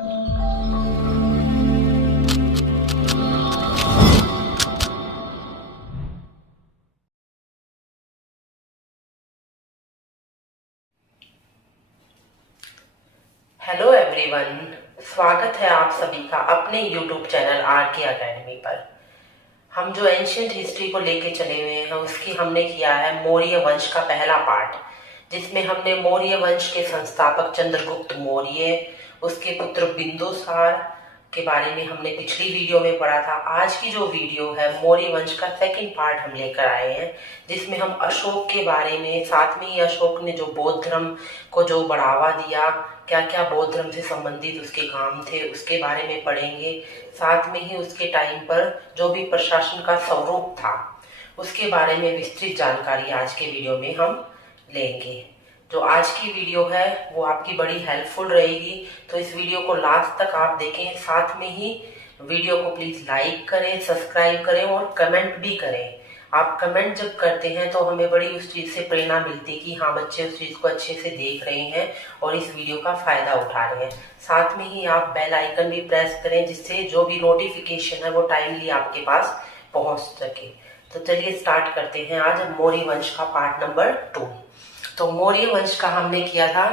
Hello everyone, स्वागत है आप सभी का अपने यूट्यूब चैनल आरके एकेडमी पर। हम जो एंशियंट हिस्ट्री को लेके चले हुए हैं उसकी हमने किया है मौर्य वंश का पहला पार्ट, जिसमें हमने मौर्य वंश के संस्थापक चंद्रगुप्त मौर्य, उसके पुत्र बिंदुसार के बारे में हमने पिछली वीडियो में पढ़ा था। आज की जो वीडियो है मौर्य वंश का सेकंड पार्ट हम लेकर आए हैं, जिसमें हम अशोक के बारे में, साथ में ही अशोक ने जो बौद्ध धर्म को जो बढ़ावा दिया, क्या क्या बौद्ध धर्म से संबंधित उसके काम थे, उसके बारे में पढ़ेंगे। साथ में ही उसके टाइम पर जो भी प्रशासन का स्वरूप था उसके बारे में विस्तृत जानकारी आज के वीडियो में हम लेंगे। जो आज की वीडियो है वो आपकी बड़ी हेल्पफुल रहेगी, तो इस वीडियो को लास्ट तक आप देखें। साथ में ही वीडियो को प्लीज लाइक करें, सब्सक्राइब करें और कमेंट भी करें। आप कमेंट जब करते हैं तो हमें बड़ी उस चीज से प्रेरणा मिलती है कि हाँ, बच्चे उस चीज को अच्छे से देख रहे हैं और इस वीडियो का फायदा उठा रहे हैं। साथ में ही आप बेल आइकन भी प्रेस करें, जिससे जो भी नोटिफिकेशन है वो टाइमली आपके पास पहुंच सके। तो चलिए स्टार्ट करते हैं आज मौर्य वंश का पार्ट नंबर 2। तो मौर्य वंश का हमने किया था,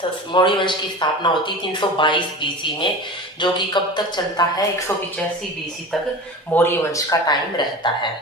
तो मौर्य वंश की स्थापना होती 322 बीसी में, जो कि कब तक चलता है, 185 बीसी तक मौर्य वंश का टाइम रहता है।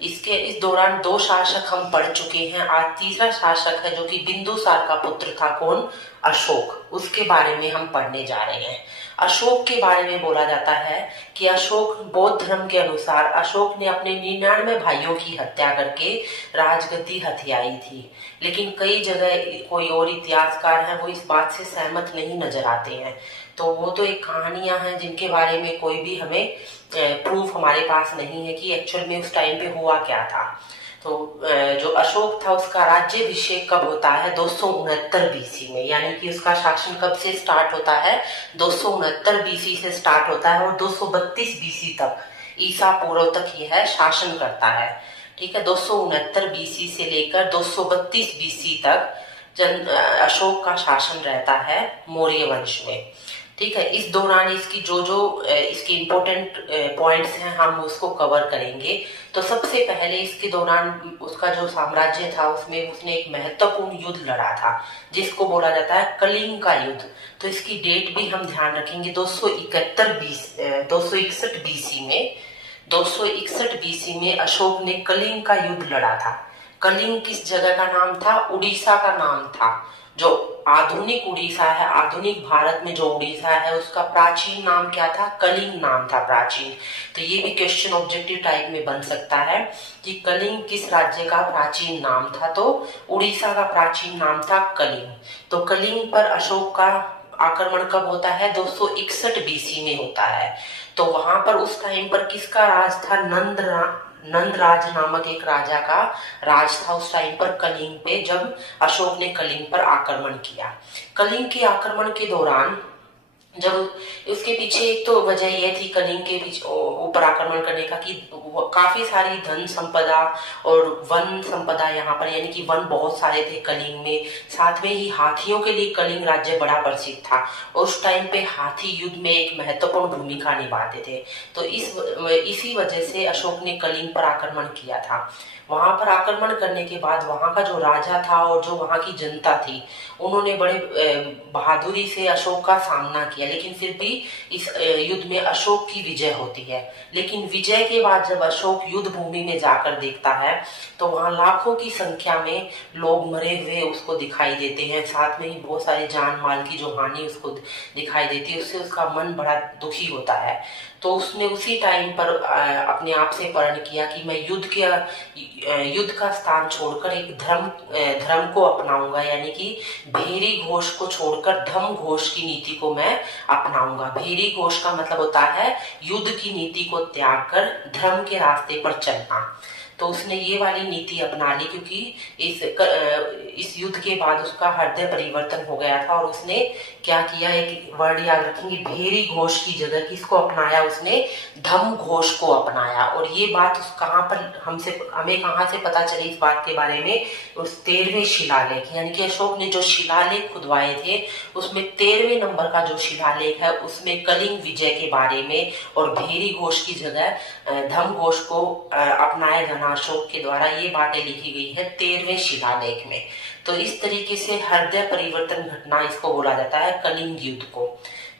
इस दौरान 2 शासक हम पढ़ चुके हैं। आज तीसरा शासक है जो कि बिंदुसार का पुत्र था, कौन, अशोक। उसके बारे में हम पढ़ने जा रहे हैं। अशोक के बारे में बोला जाता है कि अशोक, बौद्ध धर्म के अनुसार अशोक ने अपने 99 भाइयों की हत्या करके राजगद्दी हथियाई थी। लेकिन कई जगह कोई और इतिहासकार हैं वो इस बात से सहमत नहीं नजर आते हैं। तो वो तो एक कहानियां हैं जिनके बारे में कोई भी हमें प्रूफ हमारे पास नहीं है कि एक्चुअल में उस टाइम पे हुआ क्या था। तो जो अशोक था उसका राज्याभिषेक कब होता है, 269 बीसी में, यानी कि उसका शासन कब से स्टार्ट होता है, 269 बीसी से स्टार्ट होता है और 232 बीसी तक, ईसा पूर्व तक यह शासन करता है। ठीक है, 269 बीसी से लेकर 232 बीसी तक अशोक का शासन रहता है मौर्य वंश में। ठीक है, इस दौरान इसकी जो इसके इम्पोर्टेंट पॉइंट्स हैं हम उसको कवर करेंगे। तो सबसे पहले इसके दौरान उसका जो साम्राज्य था उसमें उसने एक महत्वपूर्ण युद्ध लड़ा था, जिसको बोला जाता है कलिंग का युद्ध। तो इसकी डेट भी हम ध्यान रखेंगे, 261 बीसी में, 261 बीसी में अशोक ने कलिंग का युद्ध लड़ा था। कलिंग किस जगह का नाम था, उड़ीसा का नाम था। जो आधुनिक उड़ीसा है, आधुनिक भारत में जो उड़ीसा है उसका प्राचीन नाम क्या था, कलिंग नाम था प्राचीन। तो ये भी क्वेश्चन ऑब्जेक्टिव टाइप में बन सकता है कि कलिंग किस राज्य का प्राचीन नाम था। तो उड़ीसा का प्राचीन नाम था कलिंग। तो कलिंग पर अशोक का आक्रमण कब होता है, 261 बीसी में होता है। तो वहां पर उस टाइम पर किसका राज था, नंदराज नामक एक राजा का राज था उस टाइम पर कलिंग पे, जब अशोक ने कलिंग पर आक्रमण किया। कलिंग के आक्रमण के दौरान जब उसके पीछे एक तो वजह यह थी कलिंग के ऊपर आक्रमण करने का कि काफी सारी धन संपदा और वन संपदा यहाँ पर, यानी कि वन बहुत सारे थे कलिंग में। साथ में ही हाथियों के लिए कलिंग राज्य बड़ा प्रसिद्ध था और उस टाइम पे हाथी युद्ध में एक महत्वपूर्ण भूमिका निभाते थे। तो इसी वजह से अशोक ने कलिंग पर आक्रमण किया था। वहां पर आक्रमण करने के बाद वहां का जो राजा था और जो वहां की जनता थी उन्होंने बड़े बहादुरी से अशोक का सामना किया, लेकिन फिर भी इस युद्ध में अशोक की विजय होती है। लेकिन विजय के बाद जब अशोक युद्ध भूमि में जाकर देखता है तो वहां लाखों की संख्या में लोग मरे हुए उसको दिखाई देते हैं, साथ में ही बहुत सारे जान माल की जो हानि उसको दिखाई देती है। उससे उसका मन बड़ा दुखी होता है। तो उसने उसी टाइम पर अपने आप से प्रण किया कि मैं युद्ध का स्थान छोड़कर एक धर्म को अपनाऊंगा, यानी कि भेरी घोष को छोड़कर धम्म घोष की नीति को मैं अपनाऊंगा। भेरी घोष का मतलब होता है युद्ध की नीति को त्याग कर धर्म के रास्ते पर चलना। तो उसने ये वाली नीति अपना ली, क्योंकि इस युद्ध के बाद उसका हृदय परिवर्तन हो गया था और उसने क्या किया, एक वर्ड याद रखेंगे, भेरी घोष की जगह किसको अपनाया, उसने धम्म घोष को अपनाया। और ये बात कहाँ पर हमें कहाँ से पता चली इस बात के बारे में, उस 13वें शिलालेख, यानी कि अशोक ने जो शिलालेख खुदवाए थे उसमें 13वें नंबर का जो शिलालेख है उसमें कलिंग विजय के बारे में और भेरी घोष की जगह धम्म घोष को अपनाया जाना अशोक के द्वारा, ये बातें लिखी गई है 13वें शिलालेख में। तो इस तरीके से हृदय परिवर्तन घटना इसको बोला जाता है, कलिंग युद्ध को।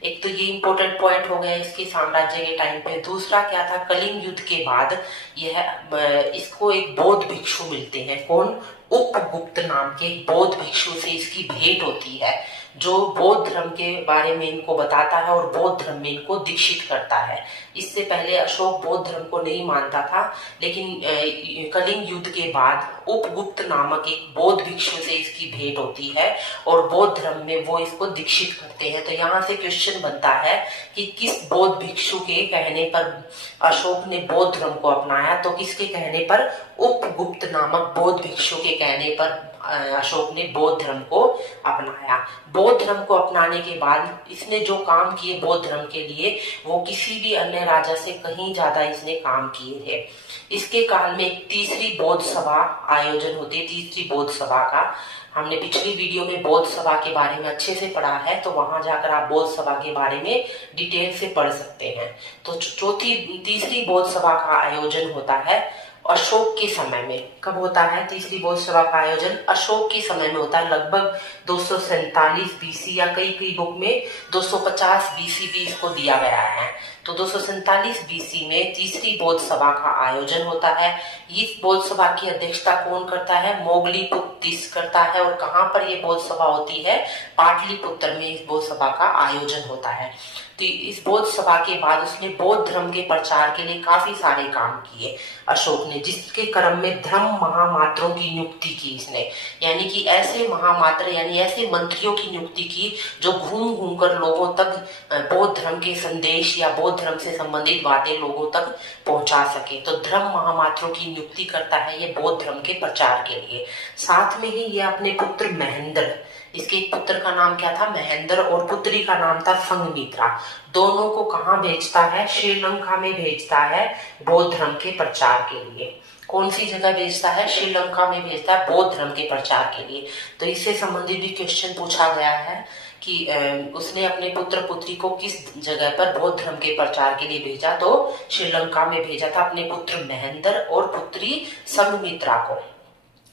एक तो ये इंपॉर्टेंट पॉइंट हो गया इसके साम्राज्य के टाइम पे। दूसरा क्या था, कलिंग युद्ध के बाद यह इसको एक बौद्ध भिक्षु मिलते हैं, कौन, उपगुप्त नाम के बौद्ध भिक्षु से इसकी भेंट होती है, जो बौद्ध धर्म के बारे में इनको बताता है और बौद्ध धर्म में इनको दीक्षित करता है। इससे पहले अशोक बौद्ध धर्म को नहीं मानता था, लेकिन कलिंग युद्ध के बाद उपगुप्त नामक एक बौद्ध भिक्षु से इसकी भेंट होती है और बौद्ध धर्म में वो इसको दीक्षित करते हैं। तो यहाँ से क्वेश्चन बनता है कि किस बौद्ध भिक्षु के कहने पर अशोक ने बौद्ध धर्म को अपनाया, तो किसके कहने पर, उपगुप्त नामक बौद्ध भिक्षु के कहने पर अशोक ने बौद्ध धर्म को अपनाया। बौद्ध धर्म को अपनाने के बाद इसने जो काम किए बौद्ध धर्म के लिए, वो किसी भी अन्य राजा से कहीं ज्यादा इसने काम किए थे। इसके काल में एक तीसरी बौद्ध सभा आयोजन होती है, तीसरी बौद्ध सभा का हमने पिछली वीडियो में बौद्ध सभा के बारे में अच्छे से पढ़ा है, तो वहां जाकर आप बौद्ध सभा के बारे में डिटेल से पढ़ सकते हैं। तो तीसरी बौद्ध सभा का आयोजन होता है अशोक के समय में। कब होता है तीसरी बौद्ध सभा का आयोजन? अशोक के समय में होता है, लगभग 247 बीसी या कई बुक में 250 बीसी भी इसको दिया गया है। तो 247 बीसी में तीसरी बौद्ध सभा का आयोजन होता है। इस बौद्ध सभा की अध्यक्षता कौन करता है? मोगलीपुत्तिस करता है। और कहाँ पर ये बौद्ध सभा होती है? पाटलिपुत्र में इस बौद्ध सभा का आयोजन होता है। तो इस बौद्ध सभा के बाद उसने बौद्ध धर्म के प्रचार के लिए काफी सारे काम किए अशोक ने, जिसके क्रम में धर्म महामात्रों की नियुक्ति की इसने, यानी कि ऐसे महामात्र यानी ऐसे मंत्रियों की नियुक्ति की जो घूम घूम कर लोगों तक बौद्ध धर्म के संदेश या बौद्ध धर्म से संबंधित बातें लोगों तक पहुंचा सके। तो धर्म महामात्रों की नियुक्ति करता है ये बौद्ध धर्म के प्रचार के लिए। साथ में ही ये अपने पुत्र महेंद्र, इसके पुत्र का नाम क्या था? महेंद्र, और पुत्री का नाम था संघमित्रा। दोनों को कहाँ भेजता है? श्रीलंका में भेजता है बौद्ध धर्म के प्रचार के लिए। कौन सी जगह भेजता है? श्रीलंका में भेजता है बौद्ध धर्म के प्रचार के लिए। तो इससे संबंधित भी क्वेश्चन पूछा गया है कि उसने अपने पुत्र पुत्री को किस जगह पर बौद्ध धर्म के प्रचार के लिए भेजा? तो श्रीलंका में भेजा था अपने पुत्र महेंद्र और पुत्री संघमित्रा को।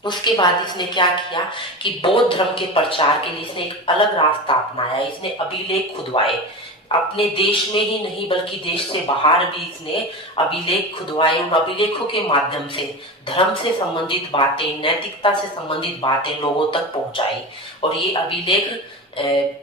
उसके बाद इसने क्या किया कि बौद्ध धर्म के प्रचार के लिए इसने एक अलग रास्ता अपनाया। इसने अभिलेख खुदवाए, अपने देश में ही नहीं बल्कि देश से बाहर भी इसने अभिलेख खुदवाए। उन अभिलेखों के माध्यम से धर्म से संबंधित बातें, नैतिकता से संबंधित बातें लोगों तक पहुंचाई। और ये अभिलेख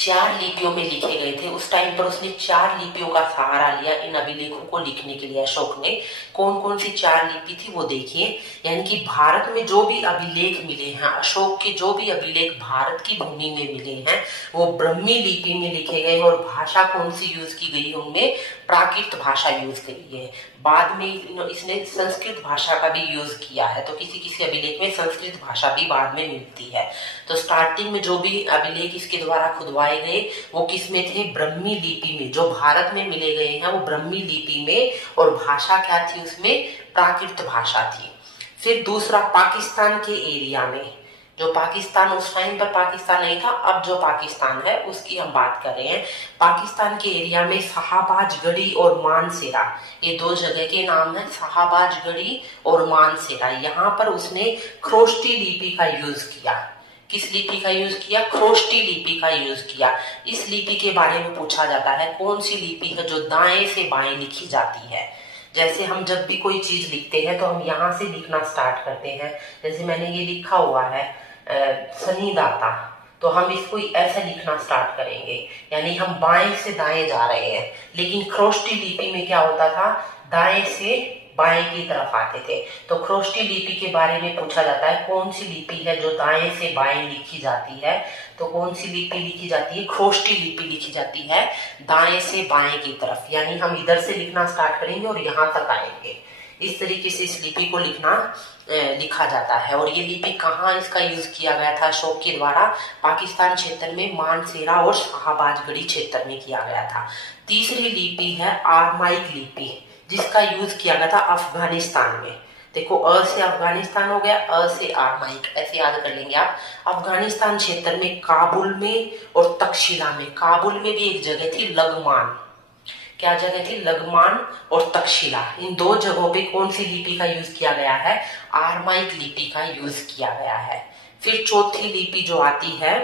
4 लिपियों में लिखे गए थे। उस टाइम पर उसने 4 लिपियों का सहारा लिया इन अभिलेखों को लिखने के लिए अशोक ने। कौन कौन सी 4 लिपि थी वो देखिए। यानी कि भारत में जो भी अभिलेख मिले हैं, अशोक के जो भी अभिलेख भारत की भूमि में मिले हैं, वो ब्रह्मी लिपि में लिखे गए। और भाषा कौन सी यूज की गई है उनमें? प्राकृत भाषा यूज करी है। बाद में इसने संस्कृत भाषा का भी यूज किया है, तो किसी किसी अभिलेख में संस्कृत भाषा भी बाद में मिलती है। तो स्टार्टिंग में जो भी अभिलेख इसके द्वारा खुदवाए गए वो किस में थे? ब्रह्मी लिपि में। जो भारत में मिले गए हैं वो ब्रह्मी लिपि में, और भाषा क्या थी उसमें? प्राकृत भाषा थी। फिर दूसरा, पाकिस्तान के एरिया में, जो पाकिस्तान उस टाइम पर पाकिस्तान नहीं था, अब जो पाकिस्तान है उसकी हम बात कर रहे हैं। पाकिस्तान के एरिया में शाहबाजगढ़ी और मानसेरा, ये 2 जगह के नाम है, शाहबाजगढ़ी और मानसेरा। यहाँ पर उसने ख्रोष्टी लिपि का यूज किया। किस लिपि का यूज किया? ख्रोष्टी लिपि का यूज किया। इस लिपि के बारे में पूछा जाता है, कौन सी लिपि है जो दाएं से बाएं लिखी जाती है। जैसे हम जब भी कोई चीज लिखते हैं तो हम यहाँ से लिखना स्टार्ट करते हैं। जैसे मैंने ये लिखा हुआ है सनीदाता, तो हम इसको ऐसे लिखना स्टार्ट करेंगे, यानी हम बाएं से दाएं जा रहे हैं। लेकिन ख्रोष्टी लिपि में क्या होता था? दाएं से बाएं की तरफ आते थे। तो ख्रोष्टी लिपि के बारे में पूछा जाता है, कौन सी लिपि है जो दाएं से बाएं लिखी जाती है? तो कौन सी लिपि लिखी जाती है? ख्रोष्टी लिपि लिखी जाती है दाएं से बाएं की तरफ। यानी हम इधर से लिखना स्टार्ट करेंगे और यहाँ तक आएंगे। इस तरीके से इस लिपि को लिखा जाता है। और ये लिपि कहाँ इसका यूज किया गया था अशोक के द्वारा? पाकिस्तान क्षेत्र में मानसेरा और शाहबाजगढ़ी क्षेत्र में किया गया था। तीसरी लिपि है आरमाइक लिपि, जिसका यूज किया गया था अफगानिस्तान में। देखो, अ से अफगानिस्तान हो गया, अ से आरमाइक, ऐसे याद कर लेंगे आप। अफगानिस्तान क्षेत्र में काबुल में और तक्षशिला में, काबुल में भी एक जगह थी लगमान, क्या जगह थी? लगमान और तक्षशिला। इन दो जगहों पे कौन सी लिपि का यूज किया गया है? आरमाइक लिपि का यूज किया गया है। फिर चौथी लिपि जो आती है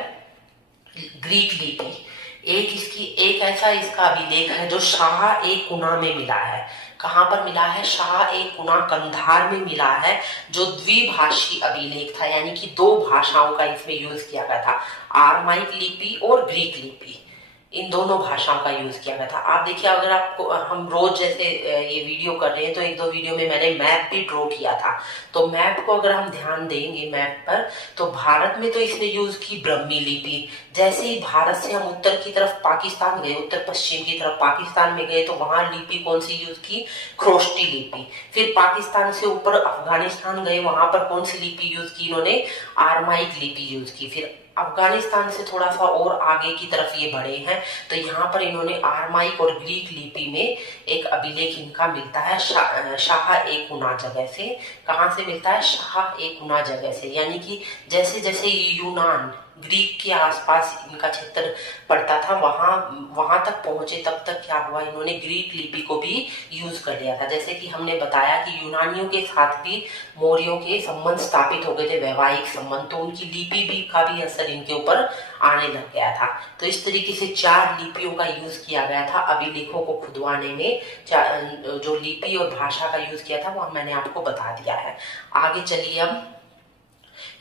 ग्रीक लिपि। एक ऐसा इसका अभिलेख है जो शाह ए कुना में मिला है। कहाँ पर मिला है? शाह ए कुना कंधार में मिला है, जो द्विभाषी अभिलेख था, यानी कि दो भाषाओं का इसमें यूज किया गया था, आरमाइक लिपि और ग्रीक लिपि। इन दोनों भाषाओं का यूज किया गया था। आप देखिए, अगर आपको हम रोज जैसे ये वीडियो कर रहे हैं, तो एक दो वीडियो में मैंने मैप भी ड्रॉ किया था। तो मैप को अगर हम ध्यान देंगे मैप पर, तो भारत में तो इसने यूज की ब्रह्मी लिपि। जैसे ही भारत से हम उत्तर की तरफ पाकिस्तान गए, उत्तर पश्चिम की तरफ पाकिस्तान में गए, तो वहां लिपि कौन सी यूज की? ख्रोष्टी लिपि। फिर पाकिस्तान से ऊपर अफगानिस्तान गए, वहां पर कौन सी लिपि यूज की इन्होंने? आरमाइक लिपि यूज की। फिर अफगानिस्तान से थोड़ा सा और आगे की तरफ ये बढ़े हैं, तो यहाँ पर इन्होंने आरमाइक और ग्रीक लिपि में एक अभिलेख इनका मिलता है शाह ए कुना जगह से। कहाँ से मिलता है? शाह ए कुना जगह से। यानी कि जैसे जैसे यूनान, ग्रीक के आसपास इनका क्षेत्र पड़ता था, वहां तक पहुंचे, तब तक क्या हुआ? इन्होंने ग्रीक लिपि को भी यूज कर लिया था। जैसे कि हमने बताया कि यूनानियों के साथ भी मौर्यों के संबंध स्थापित हो गए थे, वैवाहिक संबंध, तो उनकी लिपि भी का भी असर इनके ऊपर आने लग गया था। तो इस तरीके से 4 लिपियों का यूज किया गया था अभिलेखों को खुदवाने में। जो लिपि और भाषा का यूज किया था वो मैंने आपको बता दिया है। आगे चलिए, हम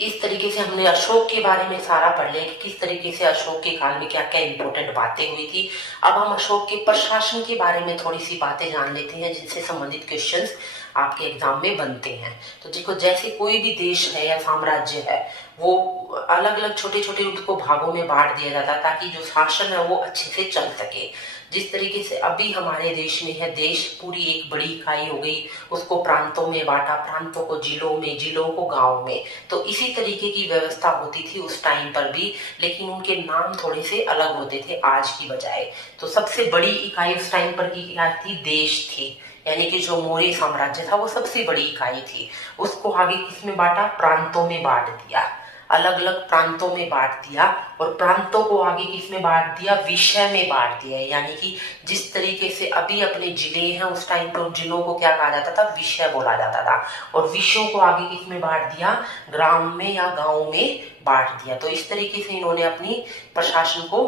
इस तरीके से हमने अशोक के बारे में सारा पढ़ लिया कि किस तरीके से अशोक के काल में क्या क्या इंपॉर्टेंट बातें हुई थी। अब हम अशोक के प्रशासन के बारे में थोड़ी सी बातें जान लेते हैं, जिनसे संबंधित क्वेश्चंस आपके एग्जाम में बनते हैं। तो देखो, जैसे कोई भी देश है या साम्राज्य है, वो अलग अलग छोटे छोटे उसको भागों में बांट दिया जाता है, ताकि जो शासन है वो अच्छे से चल सके। जिस तरीके से अभी हमारे देश में है, देश पूरी एक बड़ी इकाई हो गई, उसको प्रांतों में बांटा, प्रांतों को जिलों में, जिलों को गांव में। तो इसी तरीके की व्यवस्था होती थी उस टाइम पर भी, लेकिन उनके नाम थोड़े से अलग होते थे आज की बजाय। तो सबसे बड़ी इकाई उस टाइम पर की क्या थी? देश थी। यानी कि जो मौर्य साम्राज्य था वो सबसे बड़ी इकाई थी। उसको आगे किसमें बांटा? प्रांतों में बांट दिया, अलग अलग प्रांतों में बांट दिया। और प्रांतों को आगे किसमें बांट दिया? विषय में बांट दिया। यानी कि जिस तरीके से अभी अपने जिले हैं, उस टाइम पर उन जिलों को क्या कहा जाता था? विषय बोला जाता था। और विषयों को आगे किसमें बांट दिया? ग्राम में या गांव में बांट दिया। तो इस तरीके से इन्होंने अपनी प्रशासन को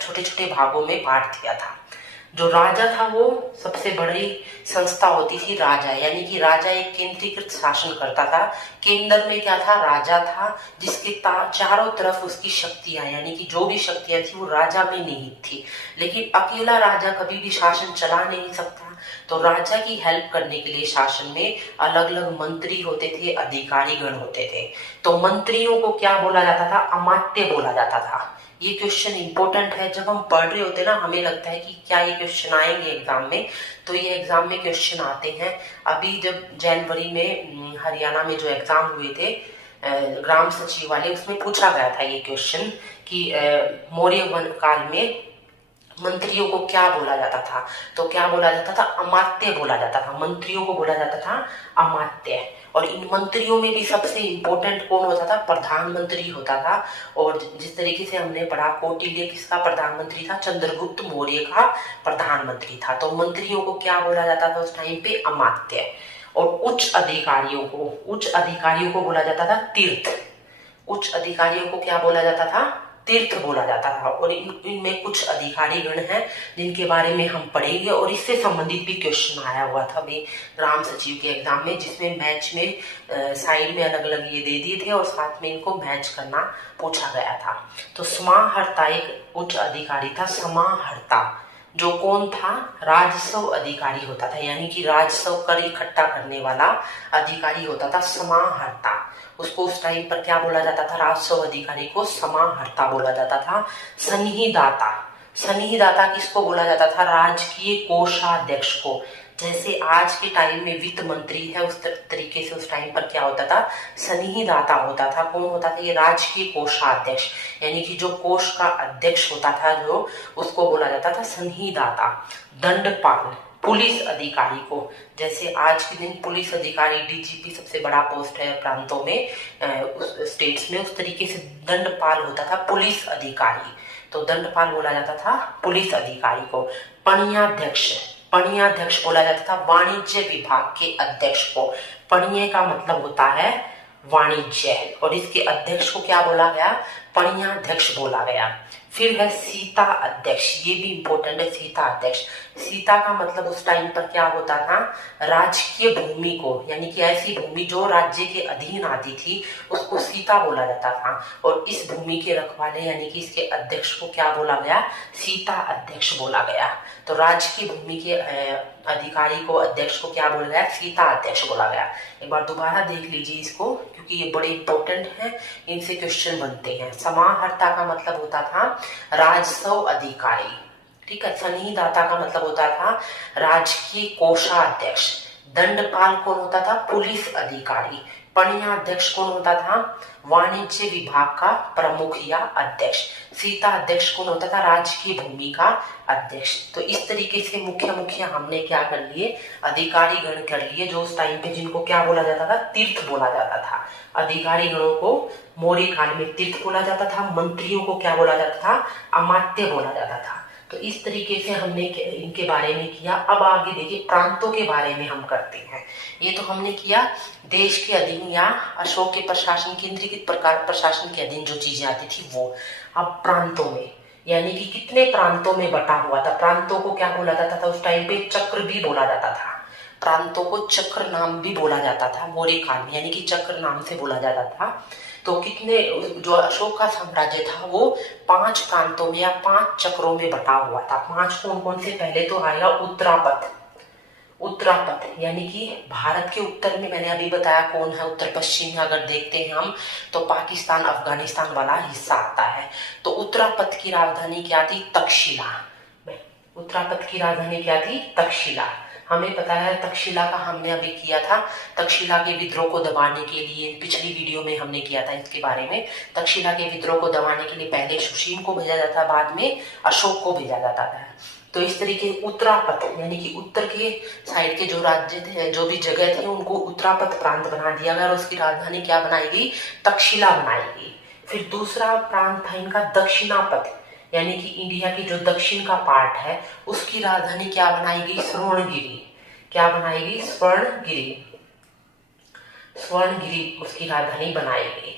छोटे छोटे भागों में बांट दिया था। जो राजा था वो सबसे बड़ी संस्था होती थी राजा, यानी कि राजा एक केंद्रीकृत शासन करता था। केंद्र में क्या था? राजा था, जिसके चारों तरफ उसकी शक्तियां, यानी कि जो भी शक्तियां थी वो राजा में निहित थी। लेकिन अकेला राजा कभी भी शासन चला नहीं सकता, तो राजा की हेल्प करने के लिए शासन में अलग अलग मंत्री होते थे, अधिकारी गण होते थे। तो मंत्रियों को क्या बोला जाता था? अमात्य बोला जाता था। ये क्वेश्चन इंपॉर्टेंट है। जब हम पढ़ रहे होते ना, हमें लगता है कि क्या ये क्वेश्चन आएंगे एग्जाम में, तो ये एग्जाम में क्वेश्चन आते हैं। अभी जब जनवरी में हरियाणा में जो एग्जाम हुए थे ग्राम सचिव वाले, उसमें पूछा गया था ये क्वेश्चन कि मौर्य काल में मंत्रियों को क्या बोला जाता था? तो क्या बोला जाता था? अमात्य बोला जाता था। मंत्रियों को बोला जाता था अमात्य। और इन मंत्रियों में भी सबसे इंपॉर्टेंट कौन होता था? प्रधानमंत्री होता था। और जिस तरीके से हमने पढ़ा, कौटिल्य किसका प्रधानमंत्री था? चंद्रगुप्त मौर्य का प्रधानमंत्री था। तो मंत्रियों को क्या बोला जाता था उस टाइम पे? अमात्य। और उच्च अधिकारियों को बोला जाता था तीर्थ। उच्च अधिकारियों को क्या बोला जाता था? तीर्थ बोला जाता था। और इनमें कुछ अधिकारी गण हैं जिनके बारे में हम पढ़ेंगे, और इससे संबंधित भी क्वेश्चन आया हुआ था भी ग्राम सचिव के एग्जाम में, जिसमें मैच में साइड में अलग अलग ये दे दिए थे और साथ में इनको मैच करना पूछा गया था। तो समाहर्ता एक उच्च अधिकारी था। समाहर्ता जो कौन था? राजस्व अधिकारी होता था, यानी कि राजस्व कर इकट्ठा करने वाला अधिकारी होता था समाहर्ता। उसको उस टाइम पर क्या बोला जाता था? राजस्व अधिकारी को समाहर्ता बोला जाता था। सन्निदाता किसको बोला जाता था? राजकीय कोषाध्यक्ष को। जैसे आज के टाइम में वित्त मंत्री है, उस तरीके से उस टाइम पर क्या होता था, सन्निहिदाता होता था। कौन होता था, ये राजकीय कोषाध्यक्ष, यानी कि जो कोष का अध्यक्ष होता था, जो उसको बोला जाता था सन्निहिदाता। दंडपाल, पुलिस अधिकारी को, जैसे आज के दिन पुलिस अधिकारी डीजीपी सबसे बड़ा पोस्ट है प्रांतों में, उस स्टेट्स में, उस तरीके से दंडपाल होता था पुलिस अधिकारी, तो दंडपाल बोला जाता था पुलिस अधिकारी को। पणियाध्यक्ष, पणियाध्यक्ष बोला जाता था वाणिज्य विभाग के अध्यक्ष को। पणिये का मतलब होता है वाणिज्य, और इसके अध्यक्ष को क्या बोला गया, पणियाध्यक्ष बोला गया। फिर है सीता अध्यक्ष, ये भी इंपॉर्टेंट है, सीता अध्यक्ष। सीता का मतलब उस टाइम पर क्या होता था, राजकीय भूमि को, यानी कि ऐसी भूमि जो राज्य के अधीन आती थी, उसको सीता बोला जाता था। और इस भूमि के रखवाले यानी कि इसके अध्यक्ष को क्या बोला गया, सीता अध्यक्ष बोला गया। तो राजकीय भूमि के अधिकारी को, अध्यक्ष को क्या बोला गया, सीता अध्यक्ष बोला गया। एक बार दोबारा देख लीजिए इसको, क्योंकि ये बड़े इंपॉर्टेंट हैं, इनसे क्वेश्चन बनते हैं। समाहर्ता का मतलब होता था राजस्व अधिकारी, ठीक है। सन्निहिदाता का मतलब होता था राजकीय कोषाध्यक्ष। दंडपाल कौन होता था, पुलिस अधिकारी। पणियाध्यक्ष कौन होता था, वाणिज्य विभाग का प्रमुख या अध्यक्ष। सीता अध्यक्ष कौन होता था, राजकीय भूमि का अध्यक्ष। तो इस तरीके से मुख्य मुख्य हमने क्या कर लिए, अधिकारी गण कर लिए, जो उस टाइम पे जिनको क्या बोला जाता था, तीर्थ बोला जाता था। अधिकारी गणों को मौर्य काल में तीर्थ बोला जाता था, मंत्रियों को क्या बोला जाता था, अमात्य बोला जाता था। तो इस तरीके से हमने इनके बारे में किया। अब आगे देखिए प्रांतों के बारे में हम करते हैं। ये तो हमने किया देश के अधीन या अशोक के प्रशासन, केंद्रीकृत प्रकार प्रशासन के अधीन जो चीजें आती थी वो। अब प्रांतों में, यानी कि कितने प्रांतों में बटा हुआ था। प्रांतों को क्या बोला जाता था उस टाइम पे, चक्र भी बोला जाता था। प्रांतों को चक्र नाम भी बोला जाता था मौर्य काल में, यानी कि चक्र नाम से बोला जाता था। तो कितने, जो अशोक का साम्राज्य था वो 5 प्रांतों में या 5 चक्रों में बटा हुआ था। 5 कौन कौन से, पहले तो आएगा उत्तरापथ। उत्तरापथ यानी कि भारत के उत्तर में, मैंने अभी बताया कौन है, उत्तर पश्चिम में अगर देखते हैं हम तो पाकिस्तान अफगानिस्तान वाला हिस्सा आता है। तो उत्तरापथ की राजधानी क्या थी, तक्षशिला। उत्तरापथ की राजधानी क्या थी, तक्षशिला। हमें पता है तक्षशिला का हमने अभी किया था, तक्षशिला के विद्रोह को दबाने के लिए, पिछली वीडियो में हमने किया था इसके बारे में। तक्षशिला के विद्रोह को दबाने के लिए पहले सुशील को भेजा जाता, बाद में अशोक को भेजा जाता था। तो इस तरीके उत्तरापथ यानी कि उत्तर के साइड के जो राज्य थे, जो भी जगह थे, उनको उत्तरापथ प्रांत बना दिया गया और उसकी राजधानी क्या बनाई गई, तक्षशिला बनाई गई। फिर दूसरा प्रांत था इनका दक्षिणापथ, यानी कि इंडिया की जो दक्षिण का पार्ट है उसकी राजधानी क्या बनाई गई, स्वर्णगिरी। क्या बनाई गई, स्वर्णगिरी। स्वर्णगिरी उसकी राजधानी बनाई गई,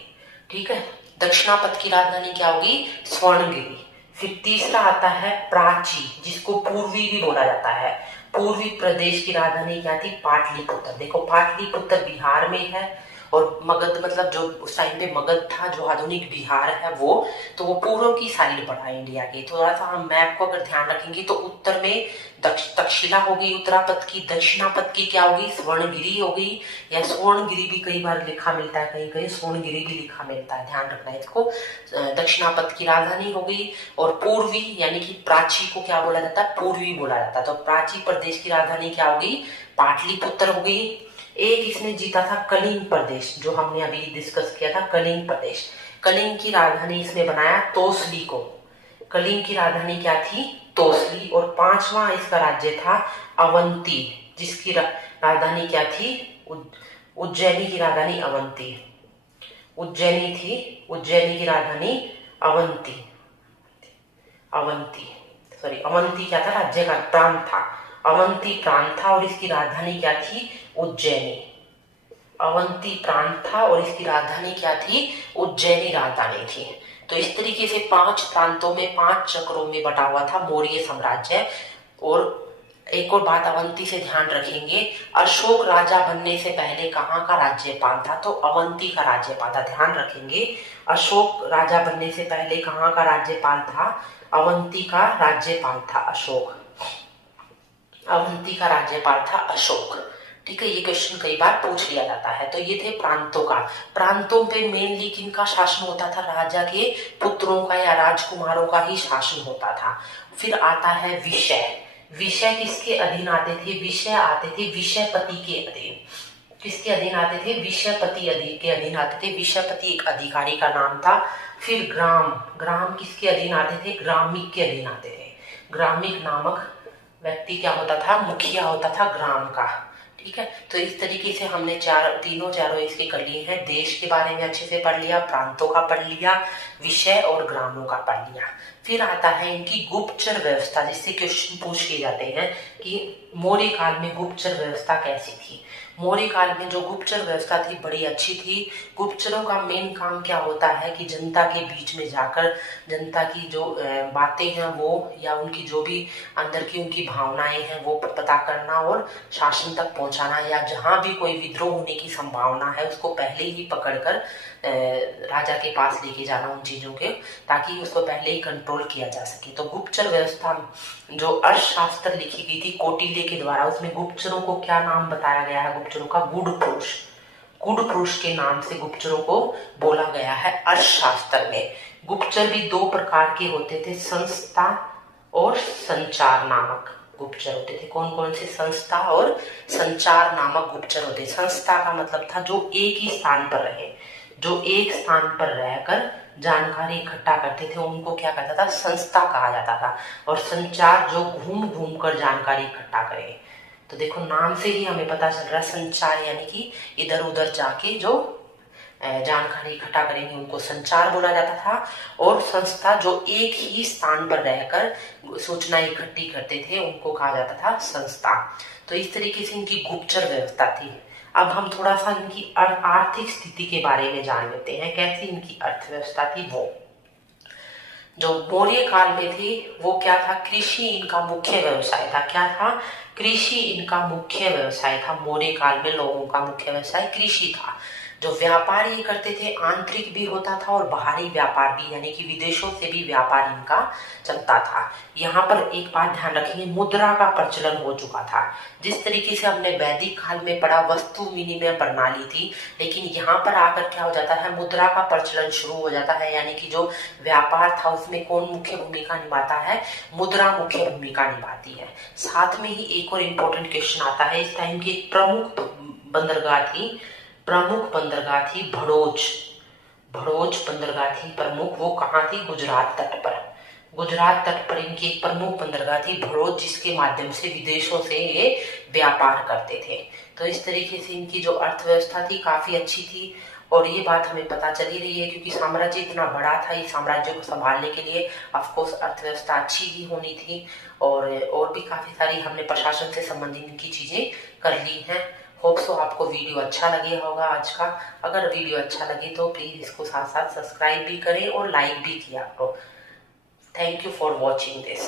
ठीक है। दक्षिणापथ की राजधानी क्या होगी, स्वर्णगिरी। फिर तीसरा आता है प्राची, जिसको पूर्वी भी बोला जाता है। पूर्वी प्रदेश की राजधानी क्या थी, पाटलिपुत्र। देखो पाटलिपुत्र बिहार में है, और मगध मतलब जो उस टाइम पे मगध था, जो आधुनिक बिहार है वो, तो वो पूर्व की साइड पड़ा है इंडिया के। थोड़ा सा हम मैप को अगर ध्यान रखेंगे तो उत्तर में तक्षशिला होगी उत्तरापथ की, दक्षिणापथ की क्या होगी, स्वर्णगिरी होगी, या स्वर्णगिरी भी कई बार लिखा मिलता है, कहीं कहीं स्वर्णगिरी भी लिखा मिलता है, ध्यान रखना है इसको। दक्षिणापथ की राजधानी होगी। और पूर्वी यानी कि प्राची को क्या बोला जाता है, पूर्वी बोला जाता है। तो प्राची प्रदेश की राजधानी क्या होगी, पाटलिपुत्र होगी। एक इसने जीता था कलिंग प्रदेश, जो हमने अभी डिस्कस किया था, कलिंग प्रदेश। कलिंग की राजधानी इसने बनाया तोसली को। कलिंग की राजधानी क्या थी, तोसली। और 5वां इसका राज्य था अवंती, जिसकी राजधानी क्या थी, उज्जैनी की राजधानी अवंती। उज्जैनी थी, उज्जैनी की राजधानी अवंती। अवंती क्या था, राज्य का प्रांत था, अवंती प्रांत था, और इसकी राजधानी क्या थी, उज्जैनी। अवंती प्रांत था और इसकी राजधानी क्या थी, उज्जैनी राजधानी थी। तो इस तरीके से 5 प्रांतों में 5 चक्रों में बटा हुआ था मौर्य साम्राज्य। और एक और बात अवंती से ध्यान रखेंगे, अशोक राजा बनने से पहले कहाँ का राज्यपाल था, तो अवंती का राज्यपाल था। ध्यान रखेंगे, अशोक राजा बनने से पहले कहाँ का राज्यपाल था, अवंती का राज्यपाल था अशोक। अवंती का राज्यपाल था अशोक, ठीक है। ये क्वेश्चन कई बार पूछ लिया जाता है। तो ये थे प्रांतों का। प्रांतों पे मेनली किनका शासन होता था, राजा के पुत्रों का या राजकुमारों का ही शासन होता था। फिर आता है विषय। विषय किसके अधीन आते थे? विषय आते थे विषयपति के अधीन। किसके अधीन आते थे? विषयपति के अधीन आते थे। विषयपति एक अधिकारी का नाम था। फिर ग्राम, ग्राम किसके अधीन आते थे? ग्रामिक के अधीन आते थे। ग्रामिक नामक व्यक्ति क्या होता था? मुखिया होता था ग्राम का। ठीक है, तो इस तरीके से हमने तीनों चारों इसके कर लिए हैं। देश के बारे में अच्छे से पढ़ लिया, प्रांतों का पढ़ लिया, विषय और ग्रामों का पढ़ लिया। फिर आता है इनकी गुप्तचर व्यवस्था, जिससे क्वेश्चन पूछ लिए जाते हैं कि मौर्य काल में गुप्तचर व्यवस्था कैसी थी। मौर्य काल में जो गुप्तचर व्यवस्था थी बड़ी अच्छी थी। गुप्तचरों का मेन काम क्या होता है कि जनता के बीच में जाकर जनता की जो बातें हैं वो, या उनकी जो भी अंदर की उनकी भावनाएं हैं वो पता करना और शासन तक पहुंचाना, या जहां भी कोई विद्रोह होने की संभावना है उसको पहले ही पकड़कर राजा के पास लेके जाना उन चीजों के, ताकि उसको पहले ही कंट्रोल किया जा सके। तो गुप्तचर व्यवस्था जो अर्थशास्त्र लिखी गई थी कौटिल्य के द्वारा, उसमें गुप्तचरों को क्या नाम बताया गया है? गुप्तचरों का गुडपुरुष, गुडपुरुष के नाम से गुप्तचरों को बोला गया है अर्थशास्त्र में। गुप्तचर भी दो प्रकार के होते थे, संस्था और संचार नामक गुप्तचर होते थे। कौन कौन से? संस्था और संचार नामक गुप्तचर होते। संस्था का मतलब था जो एक ही स्थान पर रहे, जो एक स्थान पर रहकर जानकारी इकट्ठा करते थे उनको क्या कहता था? संस्था कहा जाता था। और संचार जो घूम घूम कर जानकारी इकट्ठा करे। तो देखो नाम से ही हमें पता चल रहा है, संचार यानी कि इधर उधर जाके जो जानकारी इकट्ठा करेंगे उनको संचार बोला जाता था। और संस्था जो एक ही स्थान पर रहकर सूचना इकट्ठी करते थे उनको कहा जाता था संस्था। तो इस तरीके से इनकी गुप्तचर व्यवस्था थी। अब हम थोड़ा सा इनकी आर्थिक स्थिति के बारे में जान लेते हैं, कैसी इनकी अर्थव्यवस्था थी। वो जो मौर्य काल में थी वो क्या था? कृषि इनका मुख्य व्यवसाय था। क्या था? कृषि इनका मुख्य व्यवसाय था। मौर्य काल में लोगों का मुख्य व्यवसाय कृषि था। जो व्यापार ये करते थे आंतरिक भी होता था और बाहरी व्यापार भी, यानी कि विदेशों से भी व्यापार इनका चलता था। यहाँ पर एक बात ध्यान रखेंगे, मुद्रा का प्रचलन हो चुका था। जिस तरीके से हमने वैदिक काल में पढ़ा वस्तु विनिमय प्रणाली थी, लेकिन यहाँ पर आकर क्या हो जाता है? मुद्रा का प्रचलन शुरू हो जाता है। यानी कि जो व्यापार था उसमें कौन मुख्य भूमिका निभाता है? मुद्रा मुख्य भूमिका निभाती है। साथ में ही एक और इम्पोर्टेंट क्वेश्चन आता है, इस टाइम की प्रमुख बंदरगाह थी, प्रमुख बंदरगाह थी भड़ोच। भड़ोच बंदरगाह थी प्रमुख। वो कहाँ थी? गुजरात तट पर। गुजरात तट पर इनकी एक प्रमुख बंदरगाह थी भड़ोच, जिसके माध्यम से विदेशों से ये व्यापार करते थे। तो इस तरीके से इनकी जो अर्थव्यवस्था थी काफी अच्छी थी। और ये बात हमें पता चल ही रही है क्योंकि साम्राज्य इतना बड़ा था, इस साम्राज्य को संभालने के लिए ऑफकोर्स अर्थव्यवस्था अच्छी ही होनी थी। और भी काफी सारी हमने प्रशासन से संबंधित इनकी चीजें कर ली हैं। होप सो आपको वीडियो अच्छा लगे होगा आज का। अगर वीडियो अच्छा लगे तो प्लीज इसको साथ साथ सब्सक्राइब भी करें और लाइक भी किया करो। Thank you for watching this.